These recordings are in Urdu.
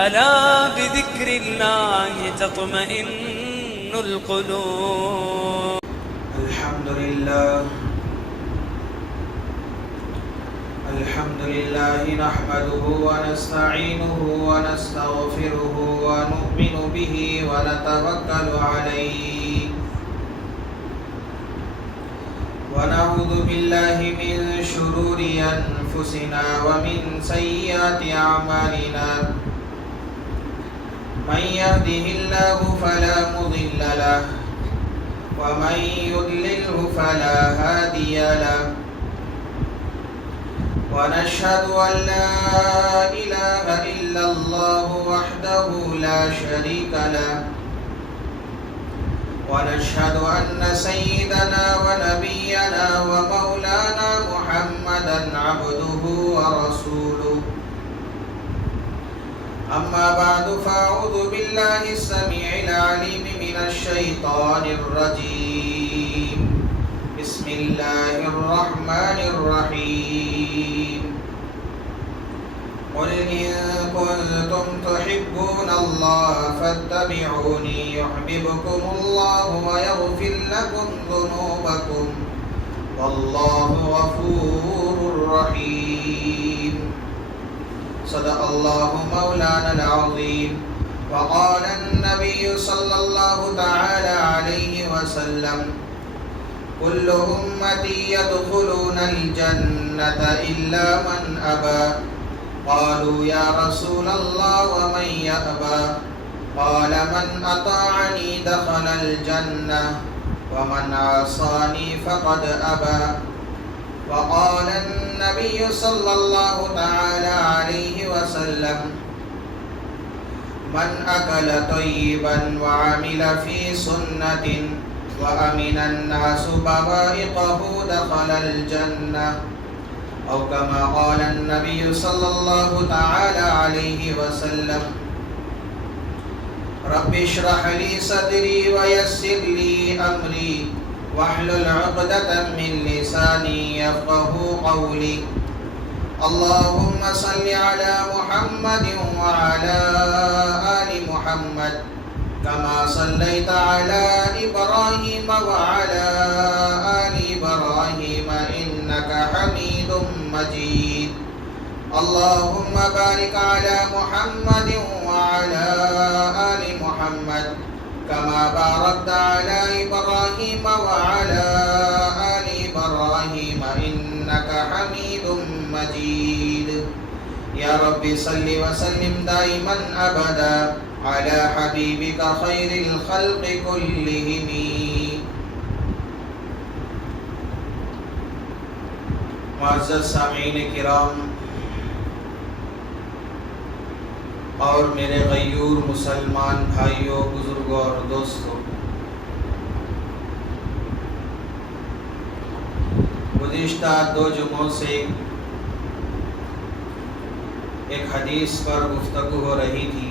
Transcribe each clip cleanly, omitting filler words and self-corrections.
ألا بذكر الله تطمئن القلوب. الحمد لله نحمده ونستعينه ونستغفره ونؤمن به ونتوكل عليه ونعوذ بالله من شرور أنفسنا ومن سيئات أعمالنا من يهده الله فلا مضل له ومن يضلله فلا هادي له ونشهد أن لا إله إلا الله وحده لا شريك له ونشهد أن سيدنا ونبينا ومولانا محمدا عبده ورسوله. أما بعد فأعوذ بالله السميع العليم من الشيطان الرجيم. بسم الله الرحمن الرحيم. قل إن كنتم تحبون الله فاتبعوني يحببكم الله ويغفر لكم ذنوبكم والله غفور رحيم. صدق الله مولانا العظيم. وقال النبي صلى الله تعالى عليه وسلم كل أمتي يدخلون الجنة إلا من أبى. قالوا يا رسول الله ومن يأبى؟ قال من أطاعني دخل الجنة ومن عصاني فقد أبى. وقال النبي صلى الله تعالى عليه وسلم من أكل طيبا وعمل في سنة وأمن الناس بوائقه دخل الجنة أو كما قال النبي صلى الله تعالى عليه وسلم. رب اشرح لي صدري ويسر لي أمري واحلل عقدة من لساني يفقه قولي. اللهم صل على محمد وعلى آل محمد كما صليت على إبراهيم وعلى آل إبراهيم إنك حميد مجيد. اللهم بارك على محمد وعلى آل محمد كما باركت على إبراهيم وعلى آل إبراهيم إنك حميد مجيد. يا رب صل وسلم دائما أبدا على حبيبك خير الخلق كلهم. معزز سامعین کرام اور میرے غیور مسلمان بھائیوں، بزرگوں اور دوستوں، گزشتہ 2 جمعوں سے ایک حدیث پر گفتگو ہو رہی تھی.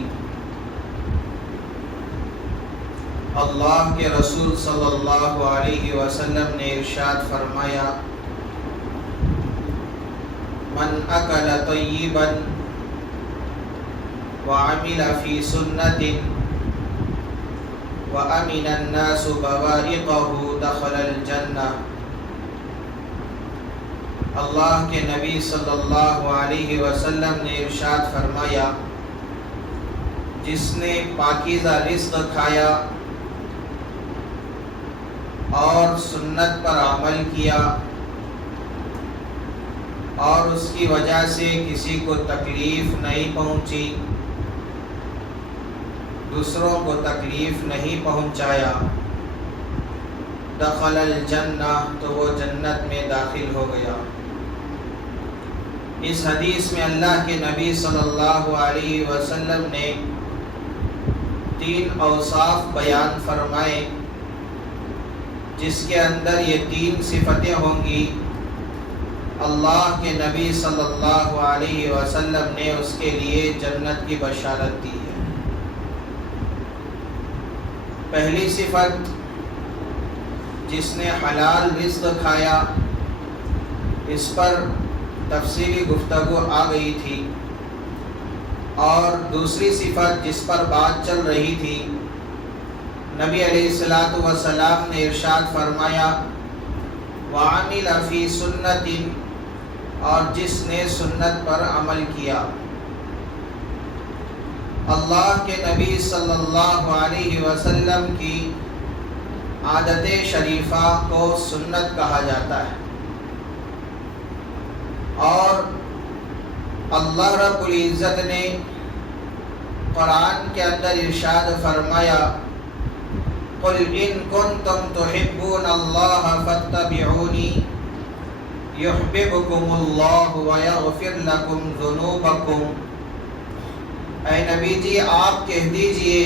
اللہ کے رسول صلی اللہ علیہ وسلم نے ارشاد فرمایا من اکل طیبا وعمل فی سنت وامن الناس بوائقہ دخل الجنہ. اللہ کے نبی صلی اللہ علیہ وسلم نے ارشاد فرمایا جس نے پاکیزہ رزق کھایا اور سنت پر عمل کیا اور اس کی وجہ سے کسی کو تکلیف نہیں پہنچی، دوسروں کو تکلیف نہیں پہنچایا، دخل الجنہ تو وہ جنت میں داخل ہو گیا. اس حدیث میں اللہ کے نبی صلی اللہ علیہ وسلم نے 3 اوصاف بیان فرمائے جس کے اندر یہ 3 صفتیں ہوں گی. اللہ کے نبی صلی اللہ علیہ وسلم نے اس کے لیے جنت کی بشارت دی ہے. پہلی صفت، جس نے حلال رزق کھایا، اس پر تفصیلی گفتگو آ گئی تھی اور دوسری صفت جس پر بات چل رہی تھی، نبی علیہ الصلوۃ والسلام نے ارشاد فرمایا وَعَمِلَ فِي سُنَّةٍ، اور جس نے سنت پر عمل کیا۔ اللہ کے نبی صلی اللہ علیہ وسلم کی عادت شریفہ کو سنت کہا جاتا ہے، اور اللہ رب العزت نے قرآن کے اندر ارشاد فرمایا قُلْ إِن كُنتُمْ تُحِبُّونَ اللَّهَ فَاتَّبِعُونِي يُحْبِبْكُمُ اللَّهُ وَيَغْفِرْ لَكُمْ ذُنُوبَكُمْ۔ اے نبی جی آپ کہہ دیجئے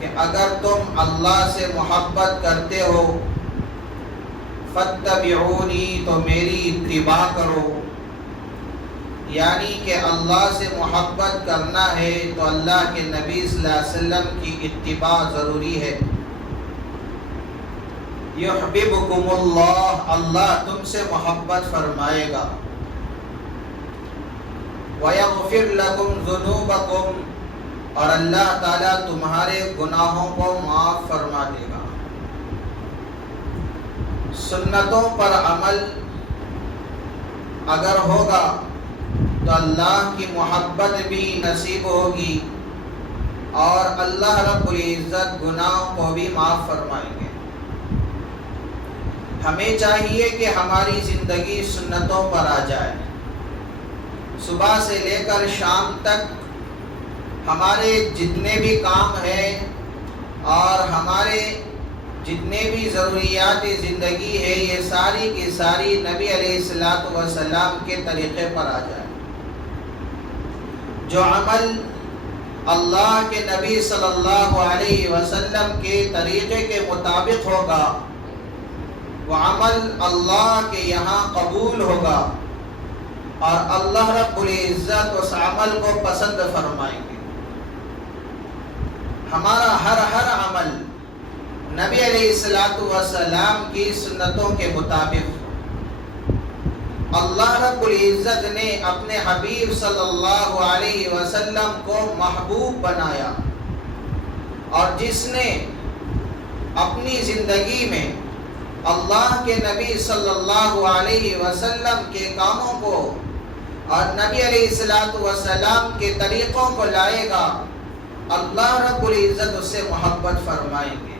کہ اگر تم اللہ سے محبت کرتے ہو فَاتَّبِعُونِي تو میری اتباع کرو، یعنی کہ اللہ سے محبت کرنا ہے تو اللہ کے نبی صلی اللہ علیہ وسلم کی اتباع ضروری ہے۔ یحببکم اللہ، اللہ تم سے محبت فرمائے گا۔ وَيَغْفِرْ لَكُمْ ذُنُوبَكُمْ، اور اللہ تعالیٰ تمہارے گناہوں کو معاف فرما دے گا۔ سنتوں پر عمل اگر ہوگا تو اللہ کی محبت بھی نصیب ہوگی، اور اللہ رب العزت گناہوں کو بھی معاف فرمائیں گے۔ ہمیں چاہیے کہ ہماری زندگی سنتوں پر آ جائے، صبح سے لے کر شام تک ہمارے جتنے بھی کام ہیں اور ہمارے جتنے بھی ضروریات زندگی ہے یہ ساری کی ساری نبی علیہ الصلوۃ والسلام کے طریقے پر آ جائے۔ جو عمل اللہ کے نبی صلی اللہ علیہ وسلم کے طریقے کے مطابق ہوگا وہ عمل اللہ کے یہاں قبول ہوگا، اور اللہ رب العزت اس عمل کو پسند فرمائیں گے۔ ہمارا ہر عمل نبی علیہ الصلوۃ والسلام کی سنتوں کے مطابق ہو۔ اللہ رب العزت نے اپنے حبیب صلی اللہ علیہ وسلم کو محبوب بنایا، اور جس نے اپنی زندگی میں اللہ کے نبی صلی اللہ علیہ وسلم کے کاموں کو اور نبی علیہ الصلوۃ والسلام کے طریقوں کو لائے گا، اللہ رب العزت اس سے محبت فرمائیں گے۔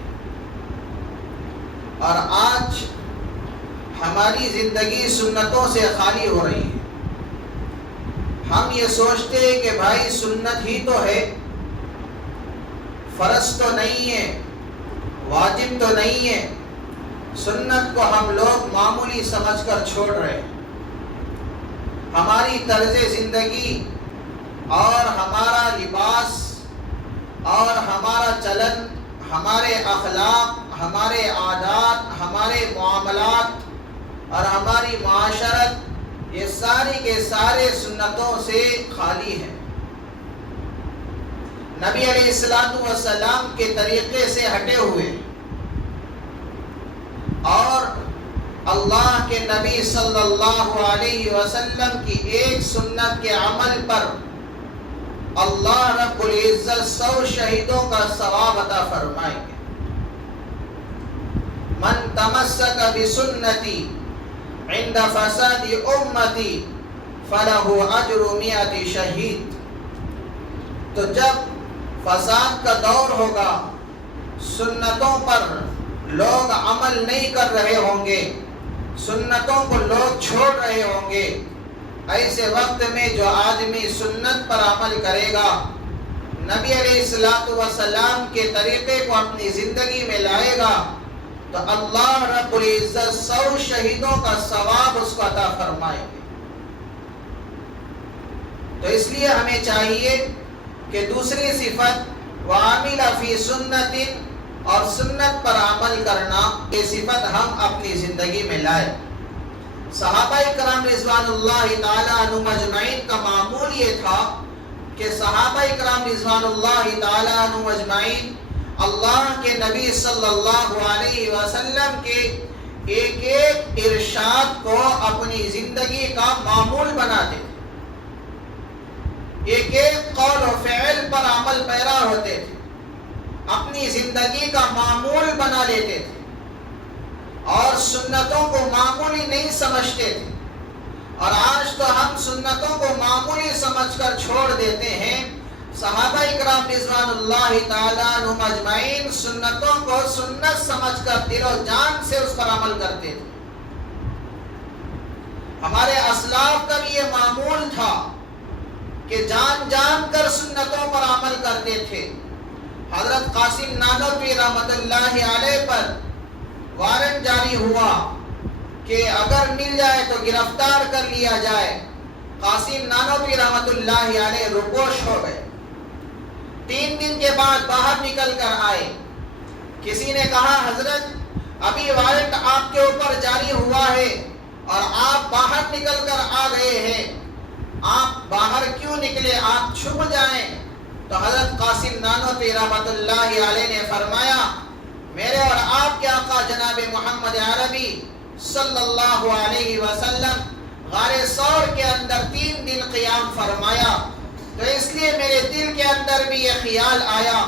اور آج ہماری زندگی سنتوں سے خالی ہو رہی ہے۔ ہم یہ سوچتے ہیں کہ بھائی سنت ہی تو ہے، فرض تو نہیں ہے، واجب تو نہیں ہے، سنت کو ہم لوگ معمولی سمجھ کر چھوڑ رہے ہیں۔ ہماری طرز زندگی اور ہمارا لباس اور ہمارا چلن، ہمارے اخلاق، ہمارے عادات، ہمارے معاملات اور ہماری معاشرت، یہ ساری کے سارے سنتوں سے خالی ہیں، نبی علیہ الصلوۃ والسلام کے طریقے سے ہٹے ہوئے، اور اللہ کے نبی صلی اللہ علیہ وسلم کی ایک سنت کے عمل پر اللہ رب العزت 100 شہیدوں کا ثواب عطا فرمائیں گے۔ من تمسک بسنتی عند فساد امتی فلہ اجر 100 شہید۔ تو جب فساد کا دور ہوگا، سنتوں پر لوگ عمل نہیں کر رہے ہوں گے، سنتوں کو لوگ چھوڑ رہے ہوں گے، ایسے وقت میں جو آدمی سنت پر عمل کرے گا، نبی علیہ الصلوۃ والسلام کے طریقے کو اپنی زندگی میں لائے گا، تو اللہ رب العزت 100 شہیدوں کا ثواب اس کو عطا فرمائیں گے۔ تو اس لیے ہمیں چاہیے کہ دوسری صفت وعامل فی سنت، اور سنت پر عمل کرنا، یہ صفت ہم اپنی زندگی میں لائیں۔ صحابہ کرام رضوان اللہ تعالی عنہم اجمعین کا معمول یہ تھا کہ صحابہ کرام رضوان اللہ تعالی عنہم اجمعین اللہ کے نبی صلی اللہ علیہ وسلم کے ایک ایک ارشاد کو اپنی زندگی کا معمول بناتے تھے۔ ایک ایک قول و فعل پر عمل پیرا ہوتے تھے، اپنی زندگی کا معمول بنا لیتے تھے اور سنتوں کو معمولی نہیں سمجھتے تھے۔ اور آج تو ہم سنتوں کو معمولی سمجھ کر چھوڑ دیتے ہیں۔ صحابہ اکرام رضوان اللہ تعالیٰ عنہم اجمعین سنتوں کو سنت سمجھ کر دل و جان سے اس پر عمل کرتے تھے۔ ہمارے اسلاف کا بھی یہ معمول تھا کہ جان جان کر سنتوں پر عمل کرتے تھے۔ حضرت قاسم نانوتوی رحمت اللہ علیہ پر وارنٹ جاری ہوا کہ اگر مل جائے تو گرفتار کر لیا جائے۔ قاسم نانوتوی رحمت اللہ علیہ روپوش ہو گئے۔ 3 دن کے بعد باہر نکل کر آئے۔ کسی نے کہا حضرت ابھی وارنٹ آپ کے اوپر جاری ہوا ہے اور آپ باہر نکل کر آ گئے ہیں، آپ باہر کیوں نکلے، آپ چھپ جائیں۔ تو حضرت قاسم نانوتوی رحمت اللہ علیہ نے فرمایا میرے اور آپ کے آقا جناب محمد عربی صلی اللہ علیہ وسلم غار ثور کے اندر 3 دن قیام فرمایا، تو اس لیے میرے دل کے اندر بھی یہ خیال آیا،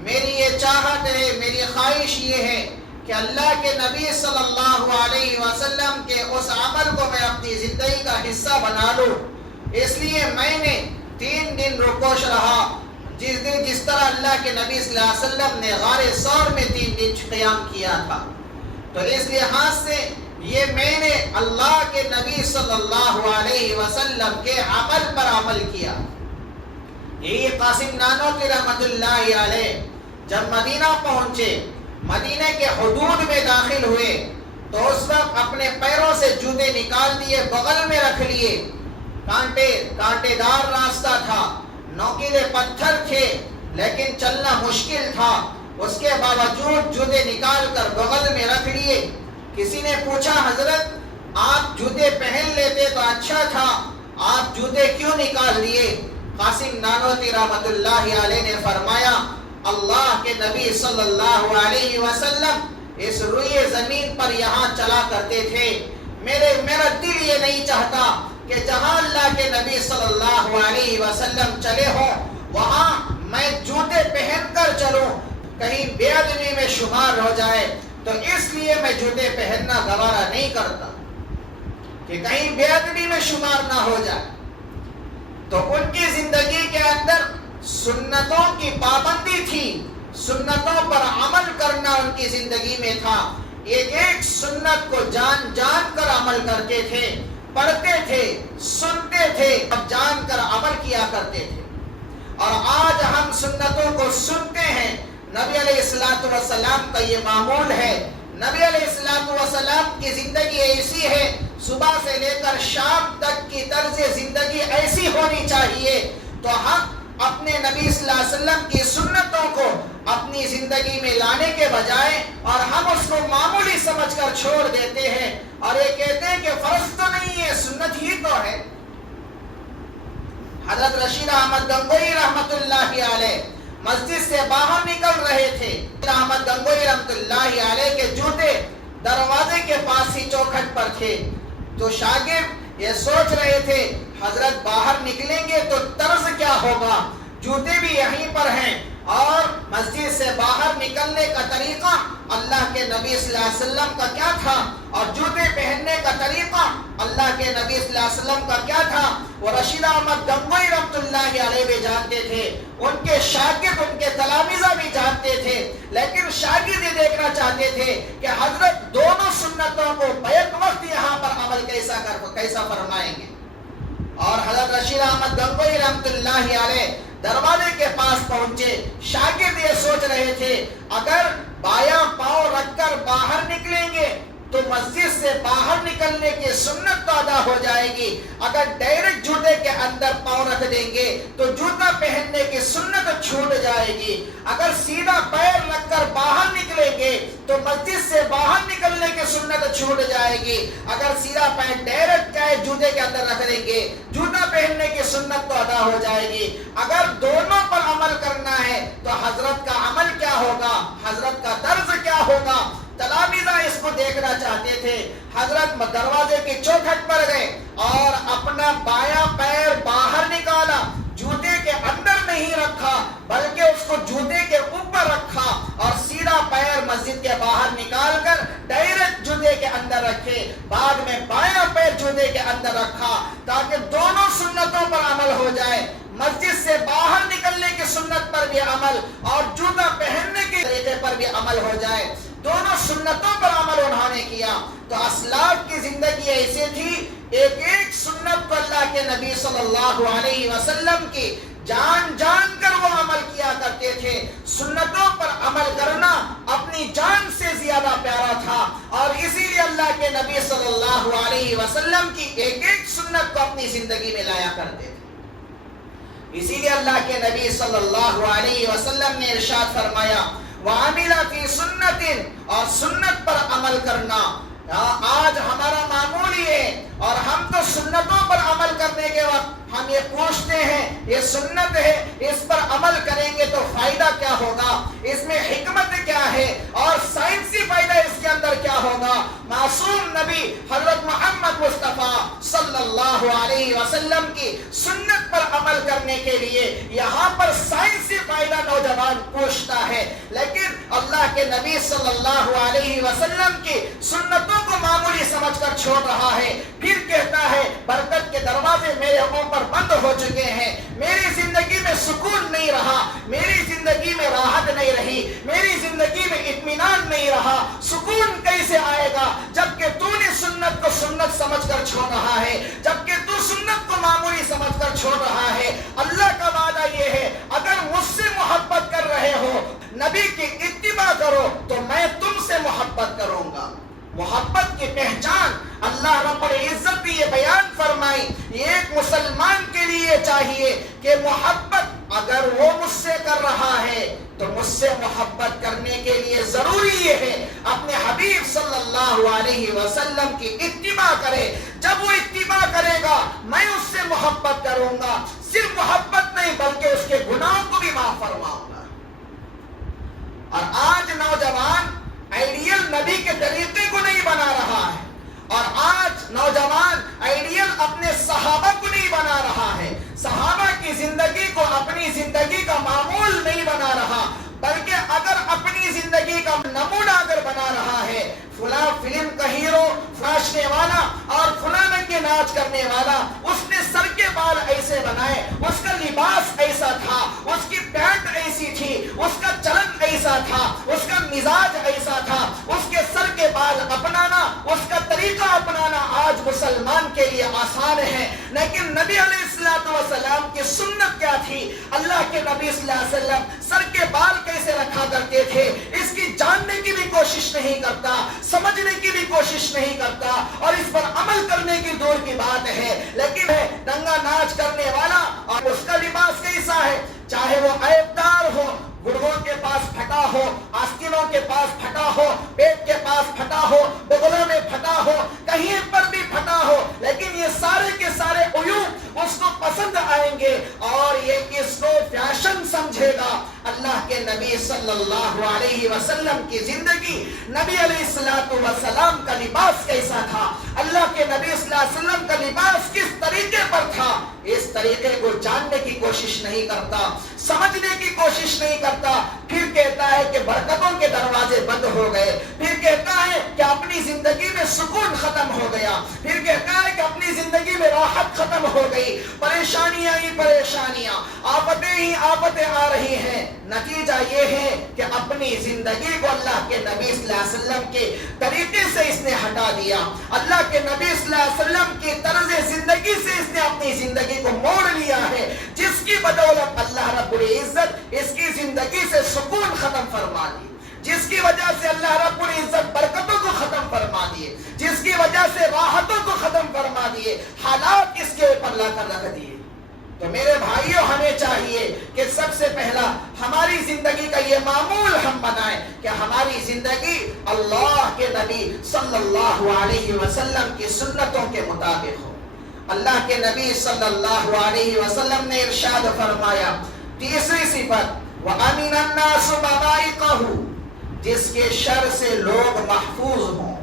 میری یہ چاہت ہے، میری خواہش یہ ہے کہ اللہ کے نبی صلی اللہ علیہ وسلم کے اس عمل کو میں اپنی زندگی کا حصہ بنا لوں۔ اس لیے میں نے 3 دن روپوش رہا، جس طرح اللہ کے نبی صلی اللہ علیہ وسلم نے غار ثور میں 3 دن قیام کیا تھا۔ تو اس لحاظ سے یہ میں نے اللہ کے نبی صلی اللہ علیہ وسلم کے عمل پر عمل کیا۔ یہی قاسم نانوتوی رحمت اللہ علیہ جب مدینہ پہنچے، مدینہ کے حدود میں داخل ہوئے، تو اس وقت اپنے پیروں سے جوتے نکال دیے، بغل میں رکھ لیے۔ کانٹے دار راستہ تھا، نوکیلے پتھر تھے، لیکن چلنا مشکل تھا، اس کے باوجود جوتے نکال کر بغل میں رکھ لیے۔ کسی نے پوچھا حضرت آپ جوتے پہن لیتے تو اچھا تھا، آپ جوتے کیوں نکال دیے؟ قاسم نانوتوی رحمت اللہ علیہ نے فرمایا اللہ کے نبی صلی اللہ علیہ وسلم اس روئے زمین پر یہاں چلا کرتے تھے، میرا دل یہ نہیں چاہتا کہ جہاں اللہ کے نبی صلی اللہ علیہ وسلم چلے ہوں وہاں میں جوتے پہن کر چلوں، کہیں بے ادبی میں شمار ہو جائے، تو اس لیے میں جوتے پہننا گوارا نہیں کرتا کہ کہیں بے ادبی میں شمار نہ ہو جائے۔ تو ان کی زندگی کے اندر سنتوں کی پابندی تھی، سنتوں پر عمل کرنا ان کی زندگی میں تھا۔ ایک ایک سنت کو جان جان کر عمل کرتے تھے، پڑھتے تھے، سنتے تھے، اب جان کر عمل کیا کرتے تھے۔ اور آج ہم سنتوں کو سنتے ہیں، نبی علیہ السلام کا یہ معمول ہے۔ نبی علیہ السلام کی زندگی ایسی ہے، صبح سے لے کر شام تک کی طرز زندگی ایسی ہونی چاہیے۔ تو ہم اپنے نبی صلی اللہ علیہ وسلم کی سنتوں کو اپنی زندگی میں لانے کے بجائے اور ہم اس کو معمولی سمجھ کر چھوڑ دیتے ہیں اور یہ کہتے ہیں کہ فرض تو نہیں ہے، سنت ہی تو ہے۔ حضرت رشید احمد گنگوئی رحمت اللہ علیہ مسجد سے باہر نکل رہے تھے، احمد گنگوئی رحمت اللہ علیہ کے جوتے دروازے کے پاس ہی چوکھٹ پر تھے، تو شاگرد یہ سوچ رہے تھے حضرت باہر نکلیں گے تو طرز کیا ہوگا، جوتے بھی یہیں پر ہیں، اور مسجد سے باہر نکلنے کا طریقہ اللہ کے نبی صلی اللہ علیہ وسلم کا کیا تھا اور جوتے پہننے کا طریقہ اللہ کے نبی صلی اللہ علیہ وسلم کا کیا تھا، وہ رشید احمد گنگوئی رحمت اللہ علیہ بھی جانتے تھے، ان کے شاگرد ان کے تلامذہ بھی جانتے تھے، لیکن شاگرد یہ دیکھنا چاہتے تھے کہ حضرت دونوں سنتوں کو بیک وقت یہاں پر عمل کیسا فرمائیں گے۔ اور حضرت رشید احمد گنگوئی رحمت اللہ علیہ دروازے کے پاس پہنچے، شاگرد یہ سوچ رہے تھے اگر بایاں پاؤں رکھ کر باہر نکلیں گے تو مسجد سے باہر نکلنے کی سنت تو ادا ہو جائے گی، اگر ڈائریکٹ جوتے کے اندر پاؤں رکھ دیں گے تو جوتا پہننے کی سنت چھوٹ جائے گی، اگر سیدھا پیر رکھ کر باہر نکلیں گے تو مسجد سے باہر نکلنے کی سنت چھوٹ جائے گی، اگر سیدھا پیر ڈائریکٹ جوتے کے اندر رکھ دیں گے جوتا پہننے کی سنت تو ادا ہو جائے گی۔ اگر دونوں پر عمل کرنا ہے تو حضرت کا عمل کیا ہوگا، حضرت کا طرز کیا ہوگا؟ تلامذہ اس کو دیکھنا چاہتے تھے۔ حضرت دروازے کی چوکھٹ پر گئے اور اپنا بایاں پیر باہر نکالا، جوتے کے اندر نہیں رکھا بلکہ اس کو جوتے کے اوپر رکھا اور سیدھا پیر مسجد کے باہر نکال کر ڈائریکٹ جوتے کے اندر رکھے، بعد میں بایاں پیر جوتے کے اندر رکھا تاکہ دونوں سنتوں پر عمل ہو جائے، مسجد سے باہر نکلنے کی سنت پر بھی عمل اور جوتا پہننے کے طریقے پر بھی عمل ہو جائے، دونوں سنتوں پر عمل انہوں نے کیا۔ تو اسلاف کی زندگی ایسی تھی، ایک ایک سنت کو اللہ کے نبی صلی اللہ علیہ وسلم کی جان جان کر وہ عمل کیا کرتے تھے۔ سنتوں پر عمل کرنا اپنی جان سے زیادہ پیارا تھا اور اسی لیے اللہ کے نبی صلی اللہ علیہ وسلم کی ایک ایک سنت کو اپنی زندگی میں لایا کرتے تھے۔ اسی لیے اللہ کے نبی صلی اللہ علیہ وسلم نے ارشاد فرمایا وَعَمِلَ فِي سُنَّةٍ، اور سنت پر عمل کرنا۔ آج ہمارا معمول یہ ہے اور ہم تو سنتوں پر عمل کرنے کے وقت ہم یہ پوچھتے ہیں یہ سنت ہے، اس پر عمل کریں گے تو فائدہ کیا ہوگا، اس میں حکمت کیا ہے اور سائنسی فائدہ اس کے اندر کیا ہوگا۔ معصوم نبی حضرت محمد مصطفیٰ صلی اللہ علیہ وسلم کی سنت پر عمل کرنے کے لیے یہاں پر سائنسی فائدہ نوجوان پوچھتا ہے، لیکن اللہ کے نبی صلی اللہ علیہ وسلم کی سنتوں کو معمولی سمجھ کر چھوڑ رہا ہے، پھر کہتا ہے برکت کے دروازے میرے اوپر بند ہو چکے ہیں، میری زندگی میں سکون نہیں رہا، میری زندگی میں راحت نہیں رہی، میری زندگی میں اطمینان نہیں رہا۔ سکون کیسے آئے گا جبکہ تو نے سنت کو سنت سمجھ کر چھوڑ رہا ہے، جبکہ تو سنت کو معمولی سمجھ کر چھوڑ رہا ہے۔ اللہ کا وعدہ یہ ہے اگر مجھ سے محبت کر رہے ہو، نبی کی اتباع کرو تو میں تم سے محبت کروں گا۔ محبت کی پہچان اللہ رب العزت نے یہ بیان فرمائی، یہ ایک مسلمان کے لیے چاہیے کہ محبت اگر وہ مجھ سے کر رہا ہے تو مجھ سے محبت کرنے کے لیے ضروری یہ ہے اپنے حبیب صلی اللہ علیہ وسلم کی اتباع کرے۔ جب وہ اتباع کرے گا میں اس سے محبت کروں گا، صرف محبت نہیں بلکہ اس کے گناہوں کو بھی معاف فرماؤں گا۔ اور آج نوجوان آئیڈیل نبی کے طریقے کو نہیں بنا رہا ہے، اور آج نوجوان آئیڈیل اپنے صحابہ کو نہیں بنا رہا ہے، صحابہ کی زندگی کو اپنی زندگی کا معمول نہیں بنا رہا، بلکہ اگر اپنی زندگی کا نمونہ اگر بنا رہا ہے، فلاں فلم کا ہیرو ناچنے والا اور فلاں رنگ کے ناچ کرنے والا، اس نے سر کے بال ایسے بنائے، اس کا لباس ایسا تھا، اس کی پینٹ ایسی تھی، اس کا چلن ایسا تھا، اس کا مزاج ایسا تھا، اس کے سر کے بال اپنانا، اس کا طریقہ اپنانا آج مسلمان کے لیے آسان ہے، لیکن نبی علیہ السلام کی سنت کیا تھی؟ اللہ کے نبی صلی اللہ علیہ وسلم سر کے بال کیسے رکھا کرتے تھے اس کی جاننے کی بھی کوشش نہیں کرتا، سمجھنے کی بھی کوشش نہیں کرتا، اور اس پر عمل کرنے کی دور کی بات ہے، لیکن دنگا ناچ کرنے والا اور اس کا لباس کیسا ہے، چاہے وہ عیبدار ہو، گڑوں کے پاس پھٹا ہو، آستینوں کے پاس پھٹا ہو، پیٹ کے پاس پھٹا ہو، بغلوں میں پھٹا ہو، کہیں پر بھی پھٹا ہو، لیکن یہ سارے کے سارے عیوب اس کو پسند آئیں گے اور یہ اس کو فیشن سمجھے گا۔ اللہ کے نبی صلی اللہ علیہ وسلم کی زندگی، نبی علیہ السلام کا لباس کیسا تھا، اللہ کے نبی صلی اللہ علیہ وسلم کا لباس کس طریقے پر تھا، اس طریقے کو جاننے کی کوشش نہیں کرتا، سمجھنے کی کوشش نہیں کرتا، پھر کہتا ہے کہ برکتوں کے دروازے بند ہو گئے، پھر کہتا ہے کہ اپنی زندگی میں سکون ختم ہو گیا، پھر کہتا ہے کہ اپنی زندگی میں راحت ختم ہو گئی، پریشانیاں ہی پریشانیاں، آفتیں ہی آفتیں آ رہی ہیں۔ نتیجہ یہ ہے کہ اپنی زندگی کو اللہ کے نبی صلی اللہ علیہ وسلم کے طریقے سے اس نے ہٹا دیا، اللہ کے نبی صلی اللہ علیہ وسلم کی طرز زندگی سے اس نے اپنی زندگی کو موڑ لیا ہے، جس کی بدولت اللہ رب العزت اس کی زندگی سے سکون ختم فرما دی، جس کی وجہ سے اللہ رب العزت برکتوں کو ختم فرما دیے، جس کی وجہ سے راحتوں کو ختم فرما دیے، حالات اس کے اوپر لا کر رکھ دیے۔ تو میرے بھائیوں ہمیں چاہیے کہ سب سے پہلا ہماری زندگی کا یہ معمول ہم بنائیں کہ ہماری زندگی اللہ کے نبی صلی اللہ علیہ وسلم کی سنتوں کے مطابق ہو۔ اللہ کے نبی صلی اللہ علیہ وسلم نے ارشاد فرمایا، تیسری صفت وَأَمِنَ النَّاسُ بَوَائِقَهُ، جس کے شر سے لوگ محفوظ ہوں۔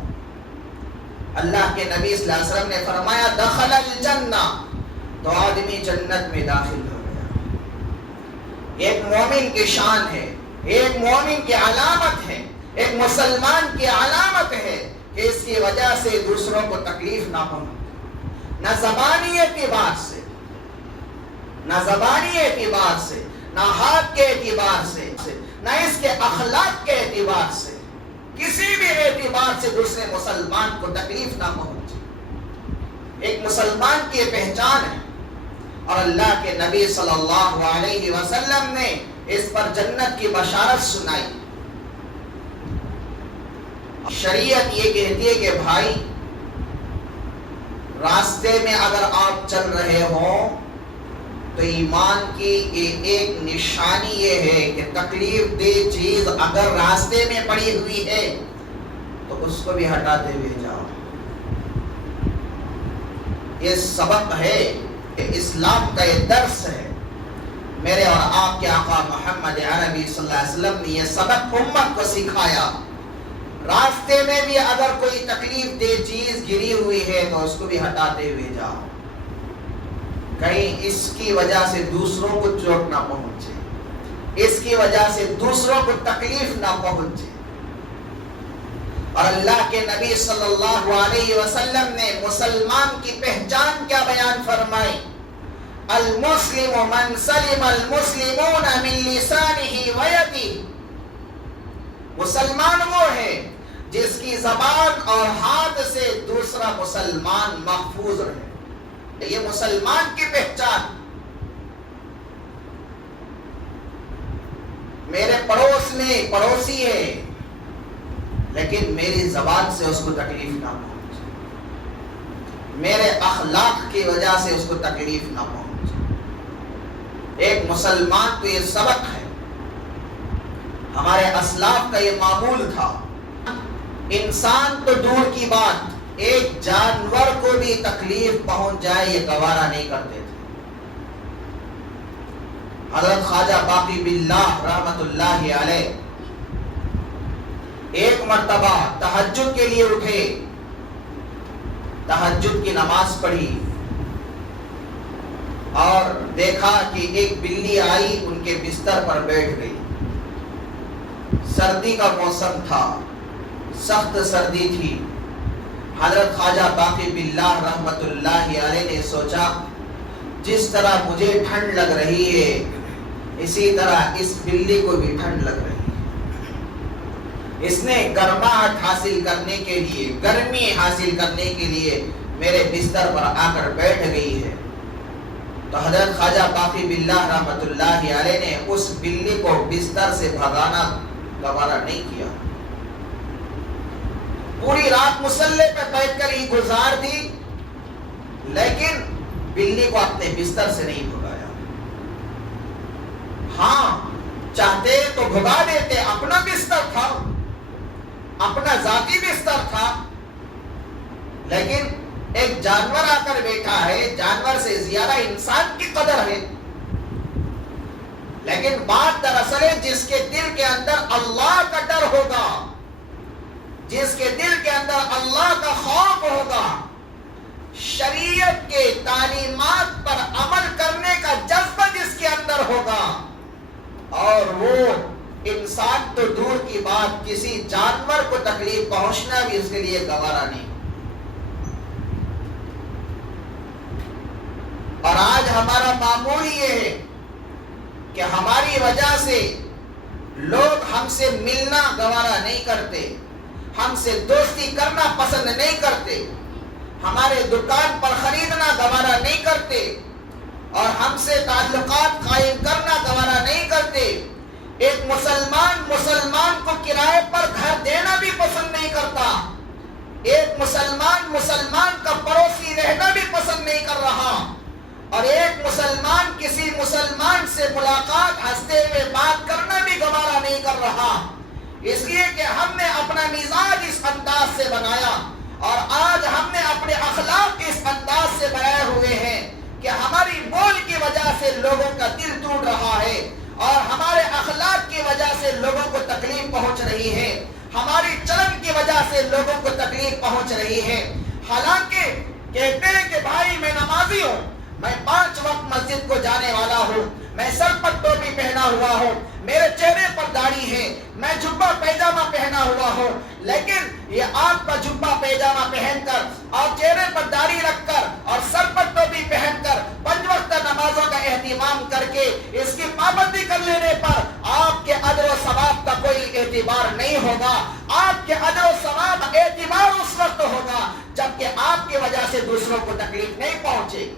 اللہ کے نبی صلی اللہ علیہ وسلم نے فرمایا دخل الجنہ، تو آدمی جنت میں داخل ہو گیا۔ ایک مومن کی شان ہے، ایک مومن کی علامت ہے، ایک مسلمان کی علامت ہے کہ اس کی وجہ سے دوسروں کو تکلیف نہ ہو، نہ زبانی اعتبار سے، نہ زبانی اعتبار سے، نہ ہاتھ کے اعتبار سے، نہ اس کے اخلاق کے اعتبار سے، کسی بھی اعتبار سے دوسرے مسلمان کو تکلیف نہ پہنچے۔ ایک مسلمان کی پہچان ہے، اور اللہ کے نبی صلی اللہ علیہ وسلم نے اس پر جنت کی بشارت سنائی۔ شریعت یہ کہتی ہے کہ بھائی راستے میں اگر آپ چل رہے ہوں تو ایمان کی ایک نشانی یہ ہے کہ تکلیف دہ چیز اگر راستے میں پڑی ہوئی ہے تو اس کو بھی ہٹاتے ہوئے جاؤ۔ یہ سبق ہے، اسلام کا یہ درس ہے۔ میرے اور آپ کے آقا محمد عربی صلی اللہ علیہ وسلم نے یہ سبق امت کو سکھایا۔ راستے میں بھی اگر کوئی تکلیف دہ چیز گری ہوئی ہے تو اس کو بھی ہٹاتے ہوئے جاؤ، کہیں اس کی وجہ سے دوسروں کو چوٹ نہ پہنچے، اس کی وجہ سے دوسروں کو تکلیف نہ پہنچے۔ اور اللہ کے نبی صلی اللہ علیہ وسلم نے مسلمان کی پہچان کیا بیان فرمائی؟ المسلم من سلم المسلمون من لسانه ويده۔ مسلمان وہ ہے جس کی زبان اور ہاتھ سے دوسرا مسلمان محفوظ رہے۔ یہ مسلمان کی پہچان۔ میرے پڑوس میں پڑوسی ہے لیکن میری زبان سے اس کو تکلیف نہ پہنچے، میرے اخلاق کی وجہ سے اس کو تکلیف نہ پہنچے۔ ایک مسلمان کو یہ سبق ہے، ہمارے اسلاف کا یہ معمول تھا۔ انسان تو دور کی بات، ایک جانور کو بھی تکلیف پہنچ جائے یہ گوارا نہیں کرتے تھے۔ حضرت خواجہ باقی باللہ رحمت اللہ علیہ ایک مرتبہ تہجد کے لیے اٹھے، تہجد کی نماز پڑھی اور دیکھا کہ ایک بلی آئی ان کے بستر پر بیٹھ گئی۔ سردی کا موسم تھا، سخت سردی تھی۔ حضرت خواجہ باقی باللہ رحمت اللہ علیہ نے سوچا جس طرح مجھے ٹھنڈ لگ رہی ہے اسی طرح اس بلی کو بھی ٹھنڈ لگ رہی ہے، اس نے گرماہٹ حاصل کرنے کے لیے، گرمی حاصل کرنے کے لیے میرے بستر پر آ کر بیٹھ گئی ہے۔ تو حضرت خواجہ باقی باللہ رحمت اللہ علیہ نے اس بلی کو بستر سے بھگانا گوارا نہیں کیا، پوری رات مصلے پہ بیٹھ کر ہی گزار دی، لیکن بلی کو اپنے بستر سے نہیں بھگایا۔ ہاں چاہتے تو بھگا دیتے، اپنا بستر تھا، اپنا ذاتی بستر تھا، لیکن ایک جانور آ کر بیٹھا ہے، جانور سے زیادہ انسان کی قدر ہے۔ لیکن بات دراصل ہے جس کے دل کے اندر اللہ کا ڈر ہوگا، جس کے دل کے اندر اللہ کا خوف ہوگا، شریعت کے تعلیمات پر عمل کرنے کا جذبہ جس کے اندر ہوگا، اور وہ انسان تو دور کی بات کسی جانور کو تکلیف پہنچنا بھی اس کے لیے گوارا نہیں۔ اور آج ہمارا معمول یہ ہے کہ ہماری وجہ سے لوگ ہم سے ملنا گوارا نہیں کرتے، ہم سے دوستی کرنا پسند نہیں کرتے، ہمارے دکان پر خریدنا گوارا نہیں کرتے، اور ہم سے تعلقات قائم کرنا گوارا نہیں کرتے۔ ایک مسلمان کو کرائے پر گھر دینا بھی پسند نہیں کرتا، ایک مسلمان کا پڑوسی رہنا بھی پسند نہیں کر رہا، اور ایک مسلمان کسی مسلمان سے ملاقات ہنستے ہوئے بات کرنا بھی گوارا نہیں کر رہا، اس لیے کہ ہم نے اپنا مزاج اس انداز سے بنایا، اور آج ہم نے اپنے اخلاق اس انداز سے بنائے ہوئے ہیں کہ ہماری بول کی وجہ سے لوگوں کا دل ٹوٹ رہا ہے، اور ہمارے اخلاق کی وجہ سے لوگوں کو تکلیف پہنچ رہی ہے، ہماری چلن کی وجہ سے لوگوں کو تکلیف پہنچ رہی ہے۔ حالانکہ کہتے ہیں کہ بھائی میں نمازی ہوں، میں 5 وقت مسجد کو جانے والا ہوں، میں سر پر ٹوپی پہنا ہوا ہوں، میرے چہرے پر داڑھی ہے، میں جبہ پیجامہ پہنا ہوا ہوں، لیکن یہ آپ کا جبہ پیجامہ پہن کر اور چہرے پر داڑھی رکھ کر اور سر پر ٹوپی پہن کر 5 وقت نمازوں کا اہتمام کر کے اس کی پابندی کر لینے پر آپ کے اجر و ثواب کا کوئی اعتبار نہیں ہوگا. آپ کے اجر و ثواب اعتبار اس وقت ہوگا جبکہ آپ کی وجہ سے دوسروں کو تکلیف نہیں پہنچے گی،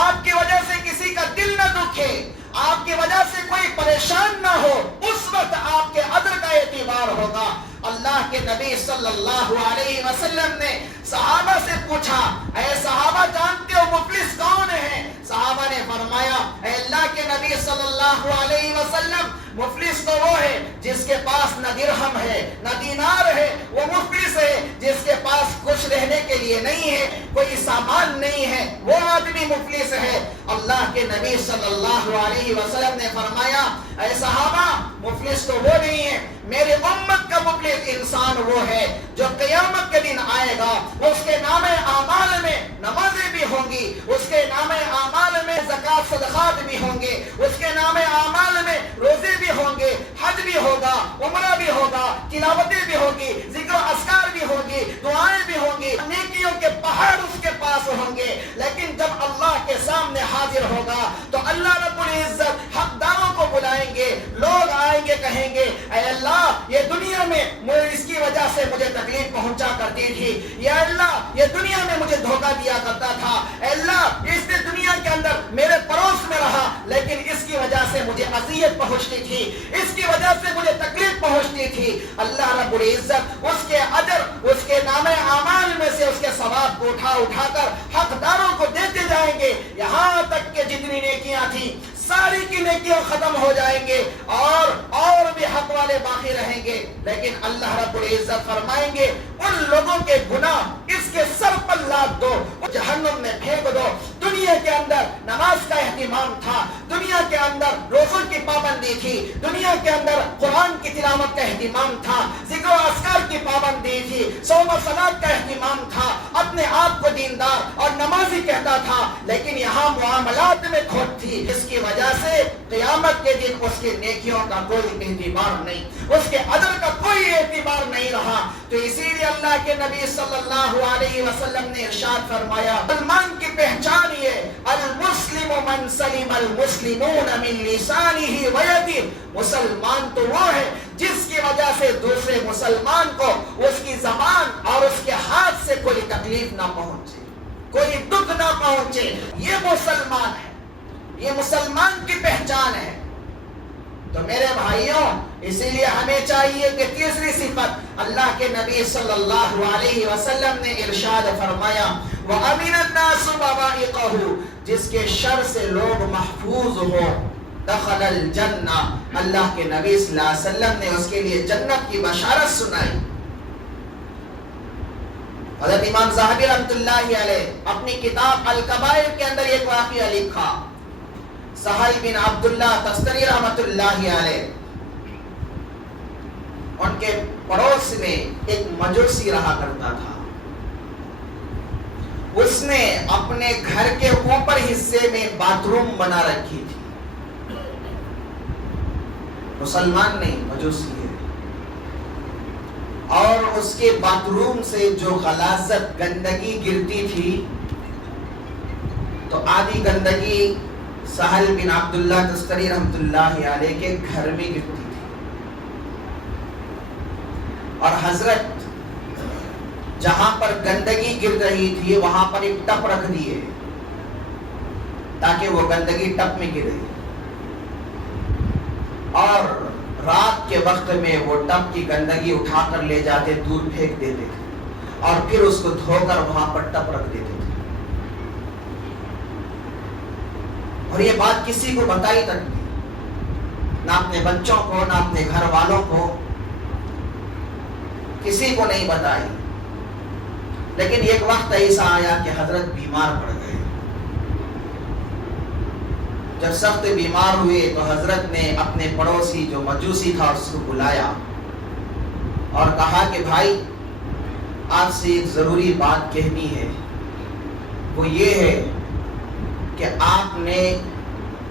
آپ کی وجہ سے کسی کا دل نہ دکھے، آپ کی وجہ سے کوئی پریشان نہ ہو، اس وقت آپ کے اجر کا اعتبار ہوگا. اللہ کے نبی صلی اللہ علیہ وسلم نے صحابہ سے پوچھا، اے صحابہ جانتے ہو مفلس کون ہے؟ صحابہ نے فرمایا، اے اللہ کے نبی صلی اللہ علیہ وسلم، مفلس تو وہ ہے جس کے پاس نہ درہم ہے نہ دینار ہے، وہ مفلس ہے جس کے پاس کچھ رہنے کے لیے نہیں ہے، کوئی سامان نہیں ہے، وہ آدمی مفلس ہے. اللہ کے نبی صلی اللہ علیہ وسلم نے فرمایا، اے صحابہ مفلس تو وہ نہیں ہے، میری امت کا مفلس انسان وہ ہے جو قیامت کے دن آئے گا، اس کے نام اعمال میں نمازیں بھی ہوں گی، اس کے نام اعمال میں زکوٰۃ صدقات بھی ہوں گے، اس کے نام اعمال میں روزے بھی ہوں گے، حج بھی ہوگا، عمرہ بھی ہوگا، تلاوتیں بھی ہوگی، ذکر و اذکار بھی ہوگی، دعائیں بھی ہوں گی، نیکیوں کے پہاڑ اس کے پاس ہوں گے. لیکن جب اللہ کے سامنے حاضر ہوگا تو اللہ رب العزت حقداروں کو بلائیں گے، لوگ آئیں گے کہیں گے، اے اللہ یہ دنیا میں اس کی وجہ سے مجھے تکلیف پہنچا کرتی تھی، یا اللہ یہ دنیا میں مجھے دھوکہ دیا کرتا تھا، اے اللہ اس نے دنیا کے اندر میرے پڑوس میں رہا لیکن اس کی وجہ سے مجھے اذیت پہنچتی تھی، اس کی وجہ سے مجھے تکلیف پہنچتی تھی. اللہ رب العزت اس کے اجر، اس کے نام اعمال میں سے اس کے ثواب کو اٹھا کر حقداروں کو دیتے جائیں گے، یہاں تک کہ جتنی نیکیاں تھیں ساری کی نیکیاں ختم ہو جائیں گے اور بھی حق والے باقی رہیں گے. لیکن اللہ رب العزت فرمائیں گے ان لوگوں کے گناہ اس کے سر پر لاد دو، جہنم میں پھینک دو. دنیا کے اندر نماز کا اہتمام تھا، دنیا کے اندر روزوں کی پابندی تھی، دنیا کے اندر قرآن کی تلاوت کا اہتمام تھا، ذکر و اذکار کی پابندی تھی، صوم و صلاۃ کا اہتمام تھا، اپنے آپ کو دیندار اور نمازی کہتا تھا، لیکن یہاں معاملات میں کھوٹ تھی، جس کی وجہ سے قیامت کے دن اس کی نیکیوں کا کوئی اعتبار نہیں، اس کے اجر کا کوئی اعتبار نہیں رہا. تو اسی لیے اللہ کے نبی صلی اللہ علیہ وسلم نے ارشاد فرمایا، مسلمان کی پہچان یہ المسلم من سلم المسلمون من لسانه ويده، مسلمان تو وہ ہے جس کی وجہ سے دوسرے مسلمان کو اس کی زبان اور اس کے ہاتھ سے کوئی تکلیف نہ پہنچے، کوئی دکھ نہ پہنچے، یہ مسلمان ہے، یہ مسلمان کی پہچان ہے. تو میرے بھائیوں اسی لیے ہمیں چاہیے کہ تیسری صفت اللہ کے نبی صلی اللہ علیہ وسلم نے ارشاد فرمایا، وَأَمِنَ النَّاسُ بَوَائِقَهُ، جس کے شر سے لوگ محفوظ ہو، دخل الجنہ، اللہ کے نبی صلی اللہ علیہ وسلم نے اس کے لیے جنت کی بشارت سنائی. حضرت امام ذہبی رحمۃ اللہ علیہ اپنی کتاب الکبائر کے اندر ایک واقعہ لکھا. سہل بن عبداللہ تستری رحمۃ اللہ علیہ، ان کے پڑوس میں ایک مجوسی رہا کرتا تھا. اس نے اپنے گھر کے اوپر حصے میں باتھ روم بنا رکھی تھی. مسلمان نہیں، مجوسی ہے. اور اس کے باتھ روم سے جو غلاظت گندگی گرتی تھی تو آدھی گندگی سہل بن عبداللہ تستری رحمۃ اللہ علیہ کے گھر میں گرتی تھی. اور حضرت جہاں پر گندگی گر رہی تھی وہاں پر ایک ٹپ رکھ دیے تاکہ وہ گندگی ٹپ میں گرے، اور رات کے وقت میں وہ ٹپ کی گندگی اٹھا کر لے جاتے، دور پھینک دیتے تھے اور پھر اس کو دھو کر وہاں پر ٹپ رکھ دیتے تھے. اور یہ بات کسی کو بتائی تک نہیں، نہ اپنے بچوں کو، نہ اپنے گھر والوں کو، کسی کو نہیں بتائی. لیکن ایک وقت ایسا آیا کہ حضرت بیمار پڑ گئے. جب سخت بیمار ہوئے تو حضرت نے اپنے پڑوسی جو مجوسی تھا اس کو بلایا اور کہا کہ بھائی آپ سے ایک ضروری بات کہنی ہے. وہ یہ ہے کہ آپ نے